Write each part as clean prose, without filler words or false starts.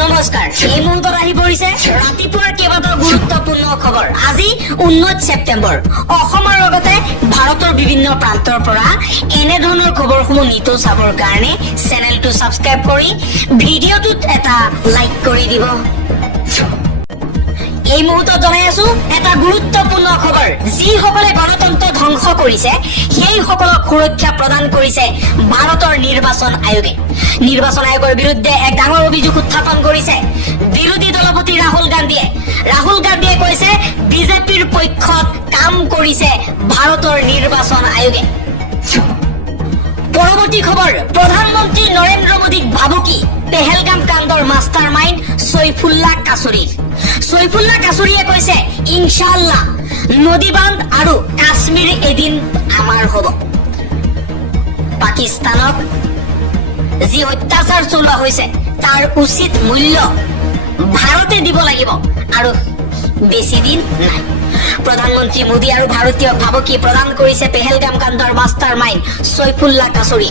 নমস্কাৰ এই মুহূৰ্তত আহি পৰিছে ৰাতিপুৱাৰ কেইবাটাও গুৰুত্বপূৰ্ণ খবৰ আজি 19 ছেপ্টেম্বৰ অসমৰ লগতে ভাৰতৰ বিভিন্ন প্ৰান্তৰ পৰা এনে ধৰণৰ খবৰসমূহ নিতৌ চাবৰ কাৰণে চেনেলটো সাবস্ক্ৰাইব কৰি ভিডিঅ'টোত এটা লাইক কৰি দিব এই মুহূৰ্তত জনাই আছো এটা গুৰুত্বপূৰ্ণ খবৰ যিসকলে গণতন্ত্ৰ ধ্বংস কৰিছে সেই সকলক সুৰক্ষা প্ৰদান কৰিছে ভাৰতৰ নিৰ্বাচন আয়োগে নিৰ্বাচন আয়োগৰ বিৰুদ্ধে এক ডাঙৰ অভিযোগ উত্থাপন কৰিছে বিৰোধী দলপতি ৰাহুল গান্ধীয়ে কৈছে বিজেপিৰ পক্ষত কাম কৰিছে ভাৰতৰ নিৰ্বাচন আয়োগে পৰৱৰ্তী খবৰ প্ৰধানমন্ত্ৰী নৰেন্দ্ৰ মোদীক ভাবুকি পেহেলগাম কাণ্ডৰ মাষ্টাৰ মাইণ্ড সৈফুল্লাহ কাছুৰীয়ে কৈছে ইনশাআল্লাহ নদী বান্ধ আৰু কাশ্মীৰ এদিন আমাৰ হ'ব পাকিস্তানক যি অত্যাচাৰ চলোৱা হৈছে তাৰ উচিত মূল্য ভাৰতে দিব লাগিব আৰু বেছি দিন নাই প্ৰধানমন্ত্ৰী মোদী আৰু ভাৰতীয় ভাবুকি প্ৰদান কৰিছে পেহেলগাম কাণ্ডৰ মাষ্টাৰ মাইণ্ড সৈফুল্লাহ কাছুৰী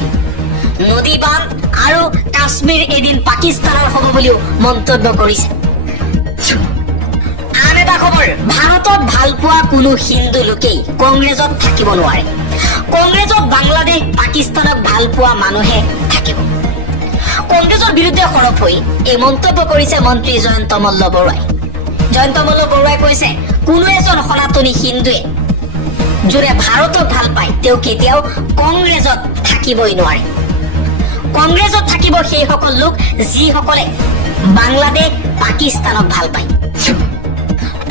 নদী বান্ধ আৰু কাশ্মীৰ এদিন পাকিস্তানৰ হ'ব বুলিও মন্তব্য কৰিছে আন এটা খবৰ ভাৰতত ভাল পোৱা কোনো হিন্দু লোকেই কংগ্ৰেছত থাকিব নোৱাৰে কংগ্ৰেছত বাংলাদেশ পাকিস্তানক ভাল পোৱা মানুহে থাকিব কংগ্ৰেছৰ বিৰুদ্ধে সৰব হৈ এই মন্তব্য কৰিছে মন্ত্ৰী জয়ন্ত মল্ল বৰুৱাই কৈছে কোনো এজন সনাতনী হিন্দুৱে যোনে ভাৰতক ভাল পায় তেওঁ কেতিয়াও কংগ্ৰেছত থাকিবই নোৱাৰে কংগ্ৰেছত থাকিব সেই সকল লোক যিসকলে বাংলাদেশ পাকিস্তানক ভাল পায়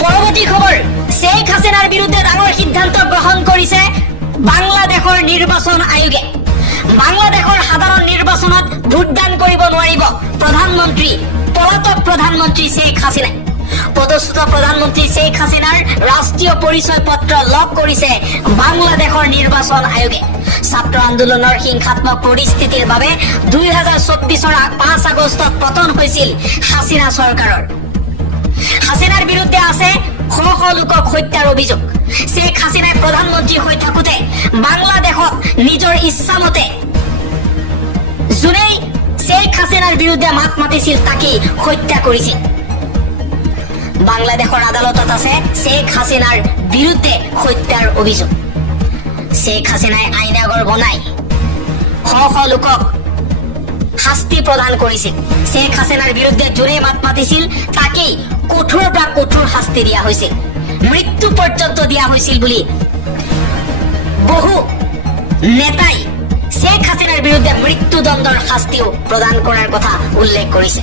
পৰৱৰ্তী খবৰ শ্বেখ হাছিনাৰ বিৰুদ্ধে ডাঙৰ সিদ্ধান্ত গ্ৰহণ কৰিছে বাংলাদেশৰ নিৰ্বাচন আয়োগে বাংলাদেশৰ সাধাৰণ নিৰ্বাচনত ভোটদান কৰিব নোৱাৰিব পলাতক প্ৰধানমন্ত্ৰী শ্বেখ হাছিনাই পদচ্যুত প্ৰধানমন্ত্ৰী শ্বেখ হাছিনাৰ ৰাষ্ট্ৰীয় পৰিচয় পত্ৰ লগ কৰিছে বাংলাদেশৰ নিৰ্বাচন আয়োগে ছাত্ৰ আন্দোলনৰ হিংসাত্মক পৰিস্থিতিৰ বাবে 2024 5 আগষ্টত পতন হৈছিল হাছিনা চৰকাৰৰ হাছিনাৰ বিৰুদ্ধে আছে শ লোকক হত্যাৰ অভিযোগ শ্বেখ হাছিনাই প্ৰধানমন্ত্ৰী হৈ থাকোতে বাংলাদেশত নিজৰ ইচ্ছামতে যোনেই শ্বেখ হাছিনাৰ বিৰুদ্ধে মাত মাতিছিল তাকেই হত্যা কৰিছিল বাংলাদেশৰ আদালতত আছে শ্বেখ হাছিনাৰ বিৰুদ্ধে হত্যাৰ অভিযোগ শ্বেখ হাছিনাই আইন আগৰ বনাই শ লোকক শাস্তি প্ৰদান কৰিছিল শ্বেখ হাছিনাৰ বিৰুদ্ধে যোনে মাত মাতিছিল তাকেই কঠোৰ পৰা কঠোৰ শাস্তি দিয়া হৈছিল মৃত্যু পৰ্যন্ত দিয়া হৈছিল বুলি বহু নেতাই শ্বেখ হাছিনাৰ বিৰুদ্ধে মৃত্যুদণ্ডৰ শাস্তিও প্ৰদান কৰাৰ কথা উল্লেখ কৰিছে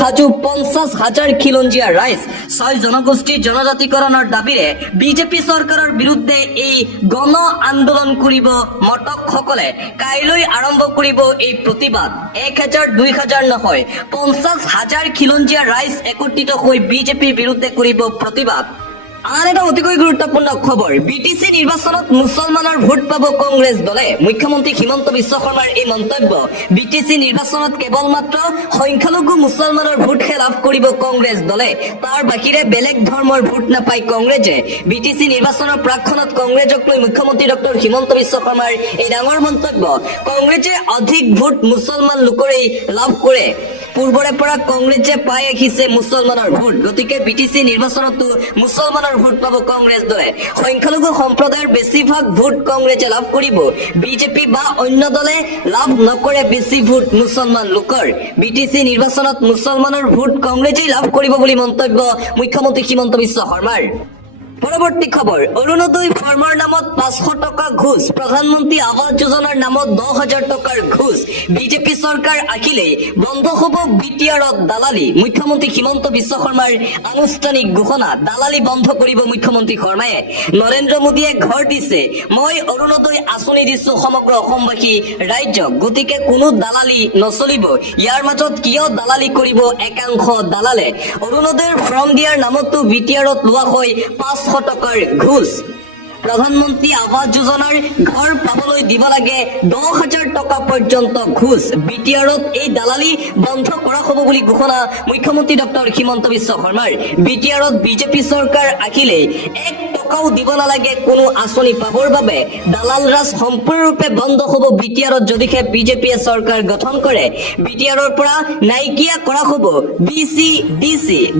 সাজু 50,000 খিলঞ্জীয়া ৰাইজ 6 জনগোষ্ঠীৰ জনজাতিকৰণৰ দাবীৰে বিজেপি চৰকাৰৰ বিৰুদ্ধে এই গণ আন্দোলন কৰিব মটকসকলে কাইলৈ আৰম্ভ কৰিব এই প্ৰতিবাদ 1000 2000 নহয় 50,000 খিলঞ্জীয়া ৰাইজ একত্ৰিত হৈ বিজেপিৰ বিৰুদ্ধে কৰিব প্ৰতিবাদ আন এটা অতিকৈ গুৰুত্বপূৰ্ণ খবৰ বিটিচি নিৰ্বাচনত মুছলমানৰ ভোট পাব কংগ্ৰেছ দলে মুখ্যমন্ত্ৰী হিমন্ত বিশ্ব শৰ্মাৰ এই মন্তব্য বিটিচি নিৰ্বাচনত কেৱল মাত্ৰ সংখ্যালঘু মুছলমানৰ ভোটহে লাভ কৰিব কংগ্ৰেছ দলে তাৰ বাহিৰে বেলেগ ধৰ্মৰ ভোট নাপায় কংগ্ৰেছে বিটিচি নিৰ্বাচনৰ প্ৰাক্ষণত কংগ্ৰেছক লৈ মুখ্যমন্ত্ৰী ডক্টৰ হিমন্ত বিশ্ব শৰ্মাৰ এই ডাঙৰ মন্তব্য কংগ্ৰেছে অধিক ভোট মুছলমান লোকৰেই লাভ কৰে পূৰ্বৰে পৰা কংগ্ৰেছে পাই আহিছে মুছলমানৰ ভোট গতিকে বিটিচি নিৰ্বাচনতো মুছলমানৰ ভোট পাব কংগ্ৰেছ দলে সংখ্যালঘু সম্প্ৰদায়ৰ বেছিভাগ ভোট কংগ্ৰেছে লাভ কৰিব বিজেপি বা অন্য দলে লাভ নকৰে বেছি ভোট মুছলমান লোকৰ বিটিচি নিৰ্বাচনত মুছলমানৰ ভোট কংগ্ৰেছেই লাভ কৰিব বুলি মন্তব্য মুখ্যমন্ত্ৰী হিমন্ত বিশ্ব শৰ্মাৰ পৰৱৰ্তী খবৰ অৰুণোদয় ফৰ্মৰ নামত 500 টকা ঘুষ প্ৰধানমন্ত্ৰী আৱাস যোজনাৰ নামত 10,000 টকাৰ ঘুষ বিজেপি চৰকাৰ আহিলেই বন্ধ হ'ব বিটিআৰত দালালি মুখ্যমন্ত্ৰী হিমন্ত বিশ্ব শৰ্মাৰ আনুষ্ঠানিক ঘোষণা দালালি বন্ধ কৰিব মুখ্যমন্ত্ৰী শৰ্মাই নৰেন্দ্ৰ মোদীয়ে ঘৰ দিছে মই অৰুণোদয় আঁচনি দিছো সমগ্ৰ অসমবাসী ৰাজ্যক গতিকে কোনো দালালি নচলিব ইয়াৰ মাজত কিয় দালালি কৰিব একাংশ দালালে অৰুণোদয়ৰ ফৰ্ম দিয়াৰ নামতো বিটিআৰত লোৱা হয় 500 টকাৰ ঘুষ প্ৰধানমন্ত্ৰী আৱাস যোজনাৰ ঘৰ পাবলৈ দিব লাগে 10,000 টকা পৰ্যন্ত ঘোষ। বিটিআৰত এই দালালি বন্ধ কৰা হ'ব বুলি ঘোষণা মুখ্যমন্ত্ৰী ডক্টৰ হিমন্ত বিশ্ব শৰ্মাৰ। বিটিআৰত বিজেপি চৰকাৰ আহিলে 1 টকাও দিব নালাগে কোনো আঁচনি পাবৰ বাবে। দালাল ৰাজ সম্পূৰ্ণৰূপে বন্ধ হ'ব বিটিআৰত যদিহে বিজেপিয়ে চৰকাৰ গঠন কৰে। বিটিআৰৰ পৰা নাইকিয়া কৰা হ'ব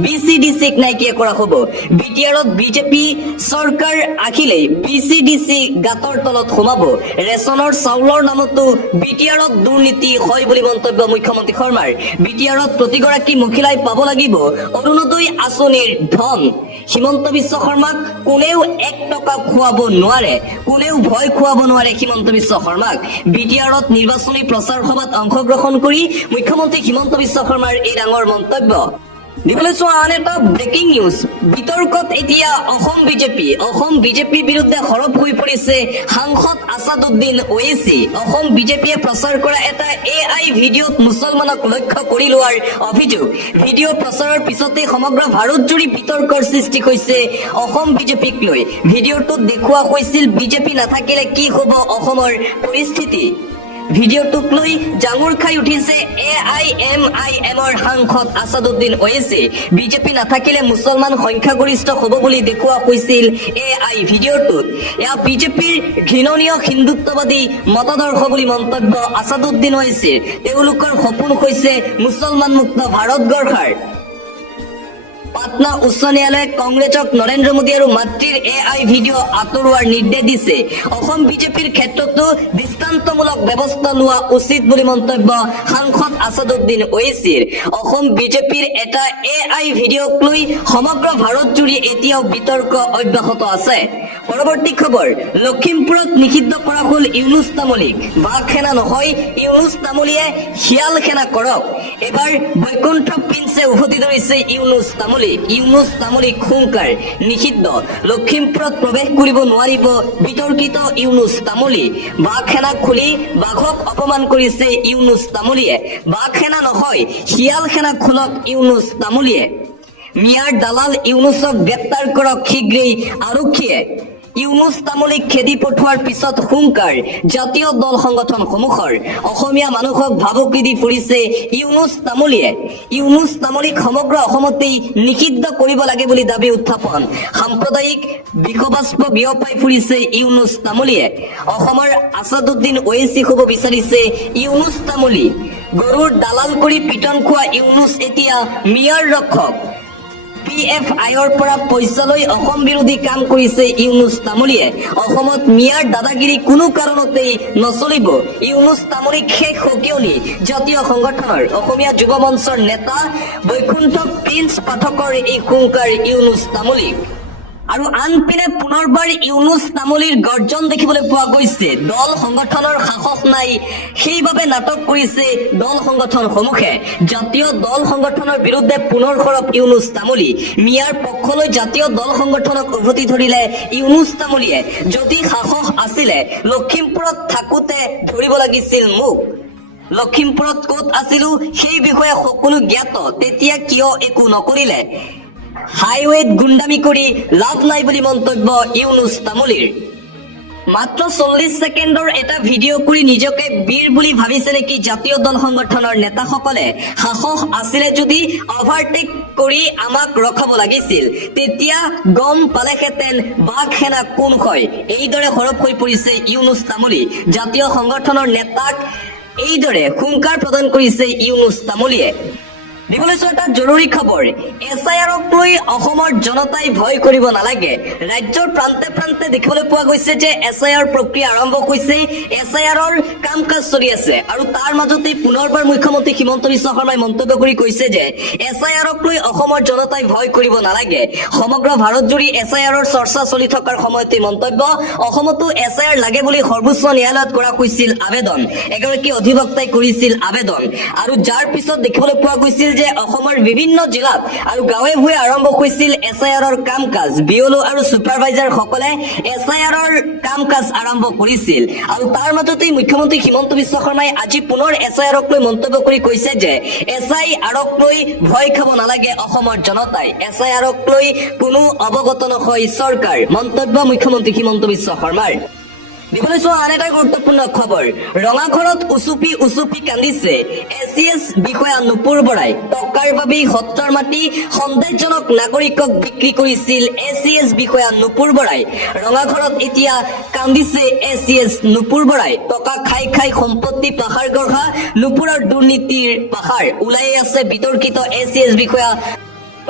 বিচিডিচিক নাইকিয়া কৰা হ'ব। বিটিআৰত বিজেপি চৰকাৰ আহিলে বিচিডিচি গাঁতৰ তলত সোমাব। ৰেচনৰ চাউলৰ নামতো বিটিআৰত দুৰ্নীতি হয় বুলি মন্তব্য মুখ্যমন্ত্ৰী শৰ্মাৰ। বিটিআৰত প্ৰতিগৰাকী মহিলাই পাব লাগিব অৰুণোদয় আঁচনিৰ ধন। হিমন্ত বিশ্ব শৰ্মাক কোনেও 1 টকা খুৱাব নোৱাৰে, কোনেও ভয় খুৱাব নোৱাৰে হিমন্ত বিশ্ব শৰ্মাক। বিটিআৰত নিৰ্বাচনী প্ৰচাৰ সভাত অংশগ্ৰহণ কৰি মুখ্যমন্ত্ৰী হিমন্ত বিশ্ব শৰ্মাৰ এই ডাঙৰ মন্তব্য। দিবলৈ চোৱা আন এটা ব্ৰেকিং নিউজ। বিতৰ্কত এতিয়া অসম বিজেপিৰ বিৰুদ্ধে সৰব হৈ পৰিছে সাংসদ আছাদুদ্দিন ওৱেইচি। অসম বিজেপিয়ে প্ৰচাৰ কৰা এটা AI ভিডিঅ'ত মুছলমানক লক্ষ্য কৰি লোৱাৰ অভিযোগ। ভিডিঅ' প্ৰচাৰৰ পিছতে সমগ্ৰ ভাৰতজুৰি বিতৰ্কৰ সৃষ্টি হৈছে অসম বিজেপিক লৈ। ভিডিঅ'টোত দেখুওৱা হৈছিল বিজেপি নাথাকিলে কি হ'ব অসমৰ পৰিস্থিতি। ভিডিঅ'টোক লৈ জাঙুৰ খাই উঠিছে AIMIMৰ সাংসদ আছাদুদ্দিন ওৱেইচি। বিজেপি নাথাকিলে মুছলমান সংখ্যাগৰিষ্ঠ হ'ব বুলি দেখুওৱা হৈছিল AI ভিডিঅ'টোত। এয়া বিজেপিৰ ঘৃণনীয় হিন্দুত্ববাদী মতাদৰ্শ বুলি মন্তব্য আছাদুদ্দিন ওৱেইচিৰ। তেওঁলোকৰ সপোন হৈছে মুছলমান মুক্ত ভাৰত গঢ়াৰ। পাটনা উচ্চ ন্যায়ালয়ে কংগ্ৰেছক নৰেন্দ্ৰ মোদী আৰু মাতৃৰ AI ভিডিঅ' আঁতৰোৱাৰ নিৰ্দেশ দিছে। অসম বিজেপিৰ ক্ষেত্ৰতো দৃষ্টান্তমূলক ব্যৱস্থা লোৱা উচিত বুলি মন্তব্য সাংসদ আছাদুদ্দিন ওৱেইচিৰ। অসম বিজেপিৰ এটা AI ভিডিঅ'ক লৈ সমগ্ৰ ভাৰতজুৰি এতিয়াও বিতৰ্ক অব্যাহত আছে। পৰৱৰ্তী খবৰ, লখিমপুৰত নিষিদ্ধ কৰা হ'ল ইউনুছ তামুলীক। বাঘ সেনা নহয়, ইউনুছ তামুলীয়ে শিয়াল সেনা কৰক। এবাৰ বৈকুণ্ঠ প্ৰিন্সে উভতি ধৰিছে ইউনুছ তামুলীক হুংকাৰ। নিষিদ্ধ, লখিমপুৰত প্ৰৱেশ কৰিব নোৱাৰিব বিতৰ্কিত ইউনুছ তামুলী। বাঘ সেনা খুলি বাঘক অপমান কৰিছে ইউনুছ তামুলীয়ে। বাঘ সেনা নহয়, শিয়াল সেনা খোলক ইউনুছ তামুলীয়ে। মিয়াৰ দালাল ইউনুছক গ্ৰেপ্তাৰ কৰক শীঘ্ৰেই আৰক্ষীয়ে। ইউনুছ তামুলীক খেদি পঠোৱাৰ পিছত হুংকাৰ জাতীয় দল সংগঠনসমূহৰ। অসমীয়া মানুহক ভাবুকি দি ফুৰিছে ইউনুছ তামুলীয়ে। ইউনুছ তামুলীক সমগ্ৰ অসমতেই নিষিদ্ধ কৰিব লাগে বুলি দাবী উত্থাপন। সাম্প্ৰদায়িক বিষবাষ্প বিয়পাই ফুৰিছে ইউনুছ তামুলীয়ে। অসমৰ আছাদুদ্দিন ওৱেইচি হ'ব বিচাৰিছে ইউনুছ তামুলী। গৰুৰ দালাল কৰি পিটন খোৱা ইউনুছ এতিয়া মিয়াৰ ৰক্ষক। PFIৰ পৰা পইচা লৈ অসম বিৰোধী কাম কৰিছে ইউনুছ তামুলীয়ে। অসমত মিয়াৰ দাদাগিৰি কোনো কাৰণতেই নচলিব। ইউনুছ তামুলীক শেষ সকিয়নি জাতীয় সংগঠনৰ। অসমীয়া যুৱ মঞ্চৰ নেতা বৈকুণ্ঠ প্ৰিন্স পাঠকৰ এই হুংকাৰ ইউনুছ তামুলীক। আৰু আনপিনে পুনৰবাৰ ইউনুছ তামুলীৰ গৰ্জন দেখিবলৈ পোৱা গৈছে। দল সংগঠনৰ সাহস নাই, সেইবাবে নাটক কৰিছে দল সংগঠনসমূহে। জাতীয় দল সংগঠনৰ বিৰুদ্ধে পুনৰ সৰব ইউনুছ তামুলী। মিয়াৰ পক্ষলৈ জাতীয় দল সংগঠনক উভতি ধৰিলে ইউনুছ তামুলীয়ে। যদি সাহস আছিলে লখিমপুৰত থাকোতে ধৰিব লাগিছিল মোক। লখিমপুৰত ক'ত আছিলো সেই বিষয়ে সকলো জ্ঞাত, তেতিয়া কিয় একো নকৰিলে? হাইৱেত গুণ্ডামি কৰি লাভ নাই বুলি মন্তব্য ইউনুছ তামুলীৰ। মাত্ৰ 40 ছেকেণ্ডৰ এটা ভিডিঅ' কৰি নিজকে বীৰ বুলি ভাবিছে নেকি জাতীয় দল সংগঠনৰ নেতাসকলে? সাহস আছিলে যদি অভাৰটেক কৰি আমাক ৰখাব লাগিছিল, তেতিয়া গম পালেহেঁতেন বাঘ সেনা কোন হয়। এইদৰে সৰব হৈ পৰিছে ইউনুছ তামুলী। জাতীয় সংগঠনৰ নেতাক এইদৰে হুংকাৰ প্ৰদান কৰিছে ইউনুছ তামুলীয়ে। দিবলৈ চোৱা এটা জৰুৰী খবৰ। SIRক লৈ অসমৰ জনতাই ভয় কৰিব নালাগে। ৰাজ্যৰ প্ৰান্তে প্ৰান্তে দেখিবলৈ পোৱা গৈছে যে SIR প্ৰক্ৰিয়া আৰম্ভ হৈছে। SIRৰ কাম কাজ চলি আছে আৰু তাৰ মাজতে পুনৰবাৰ মুখ্যমন্ত্ৰী হিমন্ত বিশ্ব শৰ্মাই মন্তব্য কৰি কৈছে যে SIRক লৈ অসমৰ জনতাই ভয় কৰিব নালাগে। সমগ্ৰ ভাৰতজুৰি SIRৰ চৰ্চা চলি থকাৰ সময়তে মন্তব্য। অসমতো SIR লাগে বুলি সৰ্বোচ্চ ন্যায়ালয়ত কৰা হৈছিল আবেদন। এগৰাকী অধিবক্তাই কৰিছিল আবেদন আৰু যাৰ পিছত দেখিবলৈ পোৱা গৈছিল যে অসমৰ বিভিন্ন জিলাত আৰু গাঁৱে ভূঞে আৰম্ভ হৈছিল SIR-ৰ কাম কাজ। BLO আৰু ছুপাৰভাইজাৰ সকলে SIR-ৰ কাম কাজ আৰম্ভ কৰিছিল আৰু তাৰ মাজতে মুখ্যমন্ত্ৰী হিমন্ত বিশ্ব শৰ্মাই আজি পুনৰ SIR-ক লৈ মন্তব্য কৰি কৈছে যে SIR-ক লৈ ভয় খাব নালাগে অসমৰ জনতাই, SIR-ক লৈ কোনো অৱগত নহয় চৰকাৰ। মন্তব্য মুখ্যমন্ত্ৰী হিমন্ত বিশ্ব শৰ্মাৰ। দিবলৈ চোৱা আন এটা গুৰুত্বপূৰ্ণ খবৰ, ৰঙাঘৰত উচুপি কান্দিছে SCS বিষয়া নুপুৰ বৰাই। টকাৰ বাবেই সত্ৰৰ মাটি সন্দেহজনক নাগৰিকক বিক্ৰী কৰিছিল SCS বিষয়া নুপুৰ বৰাই। ৰঙাঘৰত এতিয়া কান্দিছে SCS নুপুৰ বৰাই। টকা খাই সম্পত্তি পাহাৰ গঢ়া নুপুৰৰ দুৰ্নীতিৰ পাহাৰ। ওলাই আছে বিতৰ্কিত SCS বিষয়া।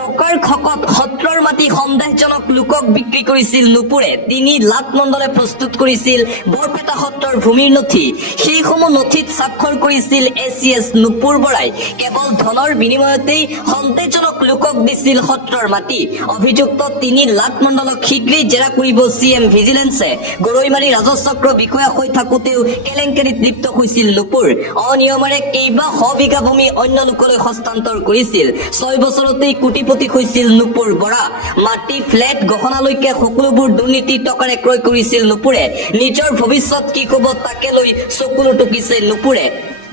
টকাৰ খকত সত্ৰৰ মাটি সন্দেহজনক লোকক বিক্ৰী কৰিছিল নুপুৰে। 3 লাখ মণ্ডলে প্ৰস্তুত কৰিছিল বৰপেটা সত্ৰৰ ভূমিৰ নথি। সেইসমূহ নথিত স্বাক্ষৰ কৰিছিল SCS নুপুৰ বৰাই। কেৱল ধনৰ বিনিময়তেই সন্দেহজনক লোকক দিছিল সত্ৰৰ মাটি। অভিযুক্ত 3 লাখ মণ্ডলক শীঘ্ৰেই জেৰা কৰিব CM ভিজিলেন্সে। গৰৈমাৰী ৰাজচক্ৰ বিষয়া হৈ থাকোঁতেও কেলেংকাৰীত লিপ্ত হৈছিল নুপুৰ। অনিয়মেৰে কেইবা শ বিঘা ভূমি অন্য লোকলৈ হস্তান্তৰ কৰিছিল। 6 বছৰতেই কোটিপতি হৈছিল নুপুৰ বৰা। মাটি ফ্লেট গহনালৈকে সকলোবোৰ দুৰ্নীতি টকাৰে ক্ৰয় কৰিছিল নুপুৰে। নিজৰ ভৱিষ্যত কি হ'ব তাকে লৈ চকুলো টুকিছে নুপুৰে।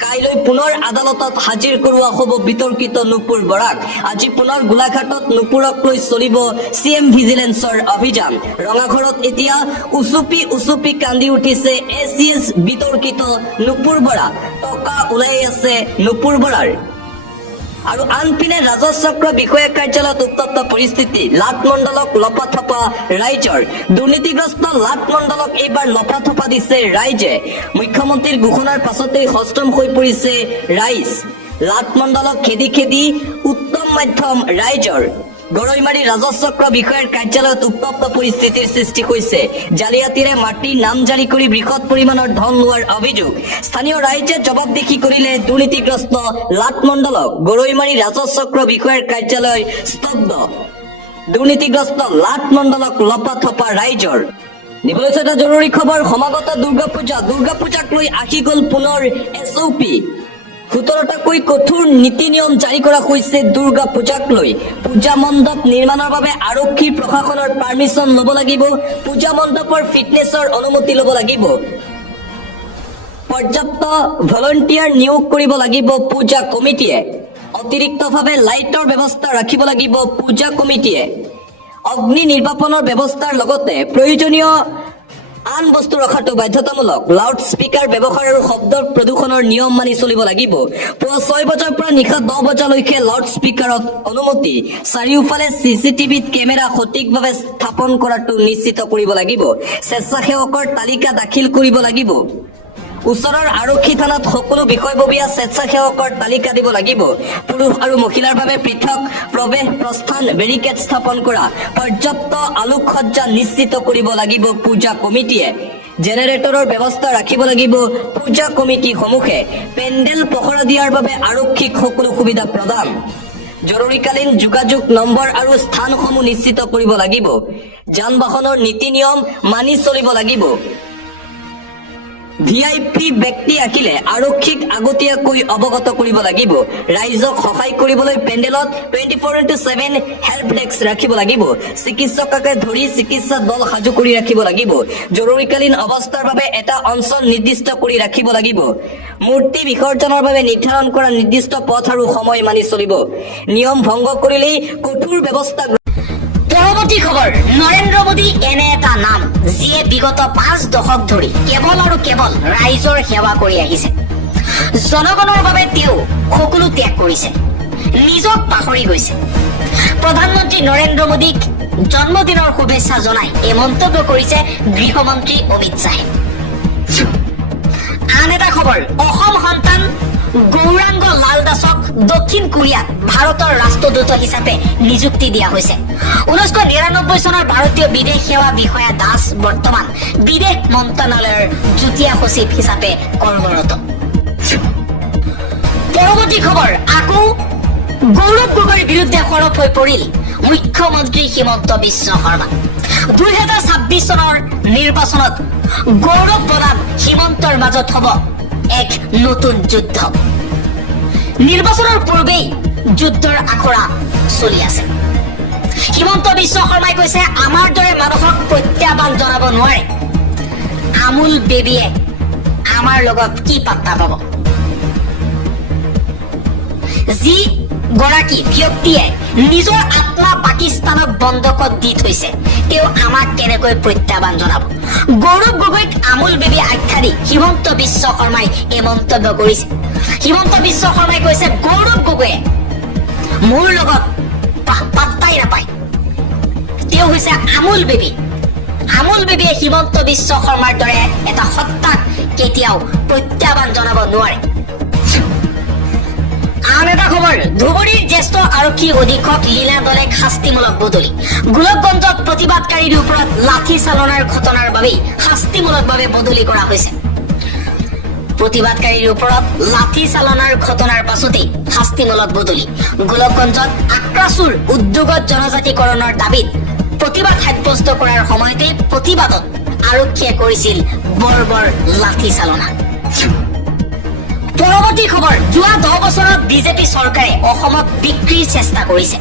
কাইলৈ পুনৰ আদালতত হাজিৰ কৰোৱা হ'ব বিতৰ্কিত নুপুৰ বৰাক। আজি পুনৰ গোলাঘাটত নুপুৰক লৈ চলিব CM ভিজিলেন্সৰ অভিযান। ৰঙাঘৰত এতিয়া উচুপি কান্দি উঠিছে SCS বিতৰ্কিত নুপুৰ বৰা। টকা ওলাই আছে নুপুৰ বৰাৰ। আৰু আনপিনে ৰাজচক্ৰ বিষয়া কাৰ্যালয়ত উত্তপ্ত পৰিস্থিতি। লাট মণ্ডলক লপাথপা ৰাইজৰ। দুৰ্নীতিগ্ৰস্ত লাট মণ্ডলক এইবাৰ লপাথপা দিছে ৰাইজে। মুখ্যমন্ত্ৰীৰ ঘোষণাৰ পাছতেই সষ্টম হৈ পৰিছে ৰাইজ। লাট মণ্ডলক খেদি উত্তম মাধ্যম ৰাইজৰ। গৰৈমাৰী ৰাজচক্ৰ বিষয়াৰ কাৰ্যালয়ত উত্তপ্ত পৰিস্থিতিৰ সৃষ্টি হৈছে। জালিয়াতিৰে মাটিৰ নামজাৰি কৰি বৃহৎ পৰিমাণৰ ধন লোৱাৰ অভিযোগ। স্থানীয় ৰাইজে জবাবদিহি কৰিলে দুৰ্নীতিগ্ৰস্ত লাট মণ্ডলক। গৰৈমাৰী ৰাজচক্ৰ বিষয়াৰ কাৰ্যালয় স্তব্ধ। দুৰ্নীতিগ্ৰস্ত লাট মণ্ডলক লপাথপা ৰাইজৰ। নিবলৈ এটা জৰুৰী খবৰ, সমাগত দুৰ্গা পূজাক লৈ আহি গ'ল পুনৰ SOP। 17টাকৈ কঠোৰ নীতি নিয়ম জাৰি কৰা হৈছে দুৰ্গা পূজাক লৈ। পূজা মণ্ডপ নিৰ্মাণৰ বাবে আৰক্ষী প্ৰশাসনৰ পাৰ্মিশ্যন ল'ব লাগিব। পূজা মণ্ডপৰ ফিটনেছৰ অনুমতি ল'ব লাগিব। পৰ্যাপ্ত ভলণ্টিয়াৰ নিয়োগ কৰিব লাগিব পূজা কমিটিয়ে। অতিৰিক্তভাৱে লাইটৰ ব্যৱস্থা ৰাখিব লাগিব পূজা কমিটিয়ে। অগ্নি নিৰ্বাপনৰ ব্যৱস্থাৰ লগতে প্ৰয়োজনীয় আন বস্তু ৰখাটো বাধ্যতামূলক। লাউড স্পিকাৰ ব্যৱহাৰ আৰু শব্দ প্ৰদূষণৰ নিয়ম মানি চলিব লাগিব। পুৱা 6 বজাৰ পৰা নিশা 10 বজালৈকে লাউড স্পিকাৰত অনুমতি। চাৰিওফালে CCTVত কেমেৰা সঠিকভাৱে স্থাপন কৰাটো নিশ্চিত কৰিব লাগিব। স্বেচ্ছাসেৱকৰ তালিকা দাখিল কৰিব লাগিব। ওচৰৰ আৰক্ষী থানাত সকলো বিষয়ববীয়া স্বেচ্ছাসেৱকৰ তালিকা দিব লাগিব। পুৰুষ আৰু মহিলাৰ বাবে পৃথক প্ৰৱেশ প্ৰস্থান বেৰিকেড স্থাপন কৰা। পৰ্যাপ্ত আলোকসজ্জা নিশ্চিত কৰিব লাগিব পূজা কমিটিয়ে। জেনেৰেটৰৰ ব্যৱস্থা ৰাখিব লাগিব পূজা কমিটিসমূহে। পেণ্ডেল পহৰা দিয়াৰ বাবে আৰক্ষীক সকলো সুবিধা প্ৰদান। জৰুৰীকালীন যোগাযোগ নম্বৰ আৰু স্থানসমূহ নিশ্চিত কৰিব লাগিব। যান বাহনৰ নীতি নিয়ম মানি চলিব লাগিব। VIP ব্যক্তি আহিলে আৰক্ষীক আগতীয়াকৈ অৱগত কৰিব লাগিব। ৰাইজক সহায় কৰিবলৈ পেণ্ডেলত 24/7 হেল্প ডেস্ক ৰাখিব লাগিব। চিকিৎসককে ধৰি চিকিৎসা দল সাজু কৰি ৰাখিব লাগিব। জৰুৰীকালীন অৱস্থাৰ বাবে এটা অঞ্চল নিৰ্দিষ্ট কৰি ৰাখিব লাগিব। মূৰ্তি বিসৰ্জনৰ বাবে নিৰ্ধাৰণ কৰা নিৰ্দিষ্ট পথ আৰু সময় মানি চলিব। নিয়ম ভংগ কৰিলেই কঠোৰ ব্যৱস্থা। পৰৱৰ্তী খবৰ, নৰেন্দ্ৰ মোদী এনে এটা নাম যিয়ে বিগত 5 দশক ধৰি কেৱল আৰু কেৱল ৰাইজৰ সেৱা কৰি আহিছে। জনগণৰ বাবে তেওঁ সকলো ত্যাগ কৰিছে, নিজক পাহৰি গৈছে। প্ৰধানমন্ত্ৰী নৰেন্দ্ৰ মোদীক জন্মদিনৰ শুভেচ্ছা জনাই এই মন্তব্য কৰিছে গৃহমন্ত্ৰী অমিত শ্বাহে। আন এটা খবৰ, অসম সন্তান গৌৰাংগ লাল দাসক দক্ষিণ কোৰিয়াত ভাৰতৰ ৰাষ্ট্ৰদূত হিচাপে নিযুক্তি দিয়া হৈছে। 1999 চনৰ ভাৰতীয় বিদেশ সেৱা বিষয়া দাস বৰ্তমান বিদেশ মন্ত্ৰালয়ৰ যুটীয়া সচিব হিচাপে কৰ্মৰত। পৰৱৰ্তী খবৰ, আকৌ গৌৰৱ গগৈৰ বিৰুদ্ধে সৰব হৈ পৰিল মুখ্যমন্ত্ৰী হিমন্ত বিশ্ব শৰ্মা। 2026 চনৰ নিৰ্বাচনত গৌৰৱ বনাম হিমন্তৰ মাজত হ'ব এক নতুন যুদ্ধ। নিৰ্বাচনৰ পূৰ্বেই যুদ্ধৰ আখৰা চলি আছে। হিমন্ত বিশ্ব শৰ্মাই কৈছে আমাৰ দৰে মানুহক প্ৰত্যাহ্বান জনাব নোৱাৰে। আমুল বেবীয়ে আমাৰ লগত কি পাত্তা পাব? যি গৰাকী ব্যক্তিয়ে নিজৰ আত্মা পাকিস্তানক বন্ধকত দি থৈছে তেওঁ আমাক কেনেকৈ প্ৰত্যাহ্বান জনাব? গৌৰৱ গগৈক আমুল বেবী আখ্যা দি হিমন্ত বিশ্ব শৰ্মাই এই মন্তব্য কৰিছে। হিমন্ত বিশ্ব শৰ্মাই কৈছে গৌৰৱ গগৈয়ে মোৰ লগত পাত্তাই নাপায়, তেওঁ হৈছে আমুল বেবী। আমুল বেবীয়ে হিমন্ত বিশ্ব শৰ্মাৰ দৰে এটা সত্তাক কেতিয়াও প্ৰত্যাহ্বান জনাব নোৱাৰে। আন এটা খবৰ, ধুবুৰীৰ জ্যেষ্ঠ আৰক্ষী অধীক্ষক লীলা দলেক শাস্তিমূলক বদলি। গোলকগঞ্জত প্ৰতিবাদকাৰীৰ ওপৰত লাঠি চালনাৰ ঘটনাৰ বাবেই শাস্তিমূলকভাৱে বদলি কৰা হৈছে। প্ৰতিবাদকাৰীৰ ওপৰত লাঠি চালনাৰ ঘটনাৰ পাছতেই শাস্তিমূলক বদলি। গোলকগঞ্জত আক্ৰাচুৰ উদ্যোগত জনজাতিকৰণৰ দাবীত প্ৰতিবাদ সাব্যস্ত কৰাৰ সময়তে প্ৰতিবাদত আৰক্ষীয়ে কৰিছিল বৰ্বৰ লাঠি চালনা। পৰৱৰ্তী খবৰ, যোৱা 10 বছৰত বিজেপি চৰকাৰে অসমত বিক্ৰীৰ চেষ্টা কৰিছে।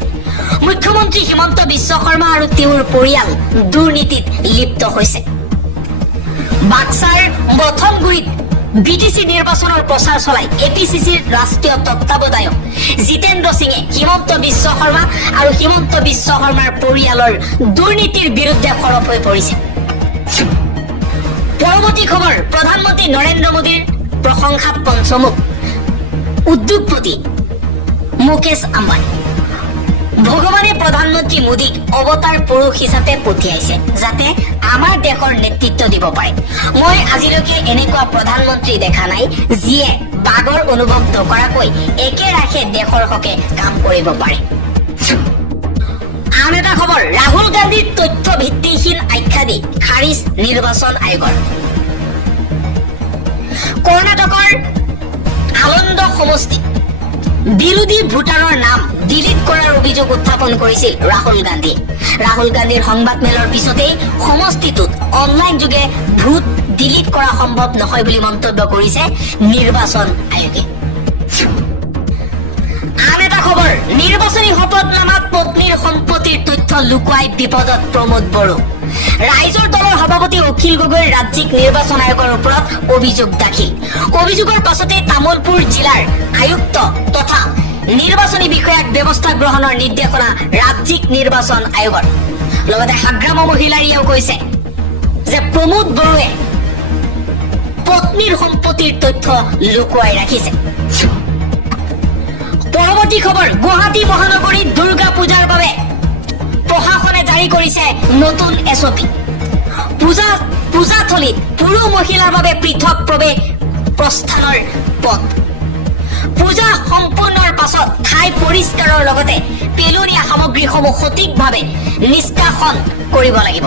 মুখ্যমন্ত্ৰী হিমন্ত বিশ্ব শৰ্মা আৰু তেওঁৰ পৰিয়াল দুৰ্নীতিত লিপ্ত হৈছে। বাক্সাৰ মথনগুৰিত বিটিচি নিৰ্বাচনৰ প্ৰচাৰ চলাই এপিচিচিৰ ৰাষ্ট্ৰীয় তত্ত্বাৱধায়ক জিতেন্দ্ৰ সিঙে হিমন্ত বিশ্ব শৰ্মা আৰু হিমন্ত বিশ্ব শৰ্মাৰ পৰিয়ালৰ দুৰ্নীতিৰ বিৰুদ্ধে সৰব হৈ পৰিছে। পৰৱৰ্তী খবৰ, প্ৰধানমন্ত্ৰী নৰেন্দ্ৰ মোদীৰ প্ৰশংসাত পঞ্চমুখ উদ্যোগপতি মুকেশ আম্বানী। ভগৱানে প্ৰধানমন্ত্ৰী মোদীক অৱতাৰ পুৰুষ হিচাপে পঠিয়াইছে যাতে আমাৰ দেশৰ নেতৃত্ব দিব পাৰে। মই আজিলৈকে এনেকুৱা প্ৰধানমন্ত্ৰী দেখা নাই যিয়ে বাগৰ অনুভৱ নকৰাকৈ একেৰাখে দেশৰ হকে কাম কৰিব পাৰে। আন এটা খবৰ, ৰাহুল গান্ধীৰ তথ্য ভিত্তিহীন আখ্যা দি খাৰিজ নিৰ্বাচন আয়োগৰ। কৰ্ণাটকৰ আনন্দ সমষ্টিত বিৰোধী ভোটাৰৰ নাম ডিলিট কৰাৰ অভিযোগ উত্থাপন কৰিছিল ৰাহুল গান্ধীয়ে। ৰাহুল গান্ধীৰ সংবাদমেলৰ পিছতেই সমষ্টিটোত অনলাইন যোগে ভোট ডিলিট কৰা সম্ভৱ নহয় বুলি মন্তব্য কৰিছে নিৰ্বাচন আয়োগে। আন এটা খবৰ, নিৰ্বাচনী শপতনামাত পত্নীৰ সম্পত্তিৰ তথ্য লুকুৱাই বিপদত প্ৰমোদ বড়ো। ৰাইজৰ দলৰ সভাপতি অখিল গগৈৰ ৰাজ্যিক নিৰ্বাচন আয়োগৰ ওপৰত অভিযোগ দাখিল। অভিযোগৰ পাছতে তামুলপুৰ জিলাৰ আয়ুক্ত তথা নিৰ্বাচনী বিষয়াক ব্যৱস্থা গ্ৰহণৰ নিৰ্দেশনা ৰাজ্যিক নিৰ্বাচন আয়োগৰ। লগতে হাগ্ৰাম মহিলাৰীয়েও কৈছে যে প্ৰমোদ বড়োৱে পত্নীৰ সম্পত্তিৰ তথ্য লুকুৱাই ৰাখিছে। পৰৱৰ্তী খবৰ, গুৱাহাটী মহানগৰীত দুৰ্গা পূজাৰ বাবে প্ৰশাসনে জাৰি কৰিছে নতুন SOP। পূজাথলীত পুৰুষ মহিলাৰ বাবে পৃথক প্ৰৱেশ প্ৰস্থানৰ পথ। পূজা সম্পূৰ্ণৰ পাছত ঠাই পৰিষ্কাৰৰ লগতে পেলনীয়া সামগ্ৰীসমূহ সঠিকভাৱে নিষ্কাশন কৰিব লাগিব।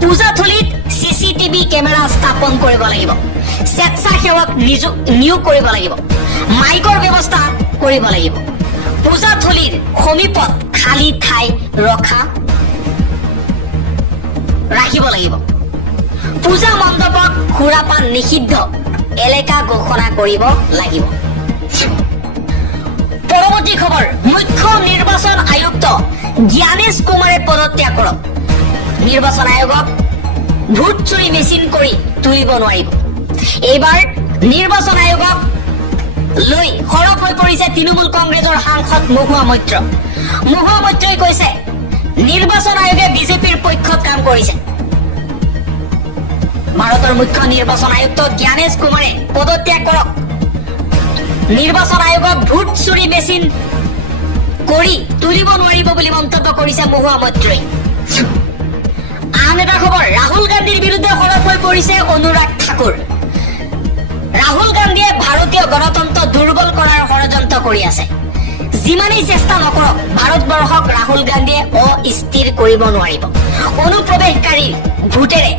পূজাথলীত CCTV কেমেৰা স্থাপন কৰিব লাগিব। স্বেচ্ছাসেৱক নিয়োগ কৰিব লাগিব। মাইকৰ ব্যৱস্থা কৰিব লাগিব। পূজাথলীৰ সমীপত খালী ঠাই ৰাখিব লাগিব। পূজা মণ্ডপত সুৰাপান নিষিদ্ধ এলেকা ঘোষণা কৰিব লাগিব। পৰৱৰ্তী খবৰ, মুখ্য নিৰ্বাচন আয়ুক্ত জ্ঞানেশ কুমাৰে পদত্যাগ কৰক। নিৰ্বাচন আয়োগক ভোট চুৰি মেচিন কৰি তুলিব নোৱাৰিব। এইবাৰ নিৰ্বাচন আয়োগক লৈ সৰব হৈ পৰিছে তৃণমূল কংগ্ৰেছৰ সাংসদ মহুৱা মৈত্ৰ। মহুৱা মৈত্ৰই কৈছে নিৰ্বাচন আয়োগে বিজেপিৰ পক্ষত কাম কৰিছে। ভাৰতৰ মুখ্য নিৰ্বাচন আয়ুক্ত জ্ঞানেশ কুমাৰে পদত্যাগ কৰক। নিৰ্বাচন আয়োগক ভোট চুৰি মেচিন কৰি তুলিব নোৱাৰিব বুলি মন্তব্য কৰিছে মহুৱা মৈত্ৰই। আন এটা খবৰ, ৰাহুল গান্ধীৰ বিৰুদ্ধে সৰব হৈ পৰিছে অনুৰাগ ঠাকুৰ। ৰাহুল গান্ধীয়ে ভাৰতীয় গণতন্ত্ৰ দুৰ্বল কৰাৰ ষড়যন্ত্ৰ কৰি আছে। যিমানেই চেষ্টা নকৰক ভাৰতবৰ্ষক ৰাহুল গান্ধীয়ে অস্থিৰ কৰিব নোৱাৰিব। অনুপ্ৰৱেশকাৰী ভোটেৰে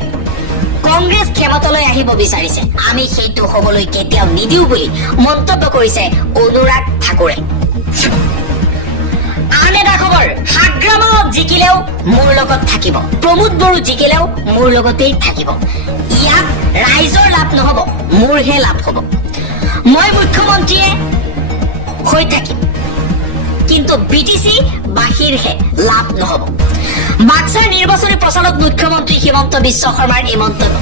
কংগ্ৰেছ ক্ষমতালৈ আহিব বিচাৰিছে। আমি সেইটো হ'বলৈ কেতিয়াও নিদিওঁ বুলি মন্তব্য কৰিছে অনুৰাগ ঠাকুৰে। আন এটা খবৰ, হাগ্ৰামত জিকিলেও মোৰ লগত থাকিব। প্ৰমোদ বড়ো জিকিলেও মোৰ লগতেই থাকিব। ইয়াত ৰাইজৰ লাভ নহ'ব, মোৰহে লাভ হ'ব। মই মুখ্যমন্ত্ৰীয়ে হৈ থাকিম, কিন্তু বিটিসি বাহিৰহে লাভ নহব। বাক্সাৰ নিৰ্বাচনী প্ৰচাৰত মুখ্যমন্ত্ৰী হিমন্ত বিশ্ব শৰ্মাৰ এই মন্তব্য।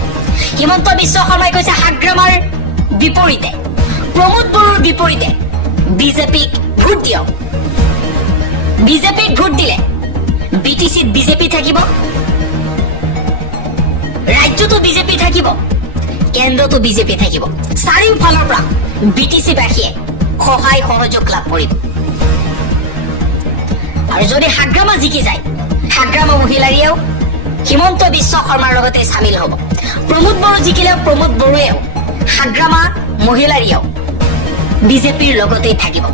হিমন্ত বিশ্ব শৰ্মাই কৈছে হাগ্ৰামাৰ বিপৰীতে প্ৰমোদ বড়োৰ বিপৰীতে বিজেপিক ভোট দিয়ক। বিজেপিক ভোট দিলে বিটিসিত বিজেপি থাকিব, ৰাজ্যতো বিজেপি থাকিব, কেন্দ্ৰতো বিজেপি থাকিব। চাৰিওফালৰ পৰা বিটিচিবাসীয়ে সহায় সহযোগ লাভ কৰিব। আৰু যদি হাগ্ৰামা জিকি যায়, হাগ্ৰামা মহিলাৰীয়েও হিমন্ত বিশ্ব শৰ্মাৰ লগতে চামিল হ'ব। প্ৰমোদ বড়ো জিকিলেও প্ৰমোদ বড়োৱেও হাগ্ৰামা মহিলাৰীয়েও বিজেপিৰ লগতেই থাকিব।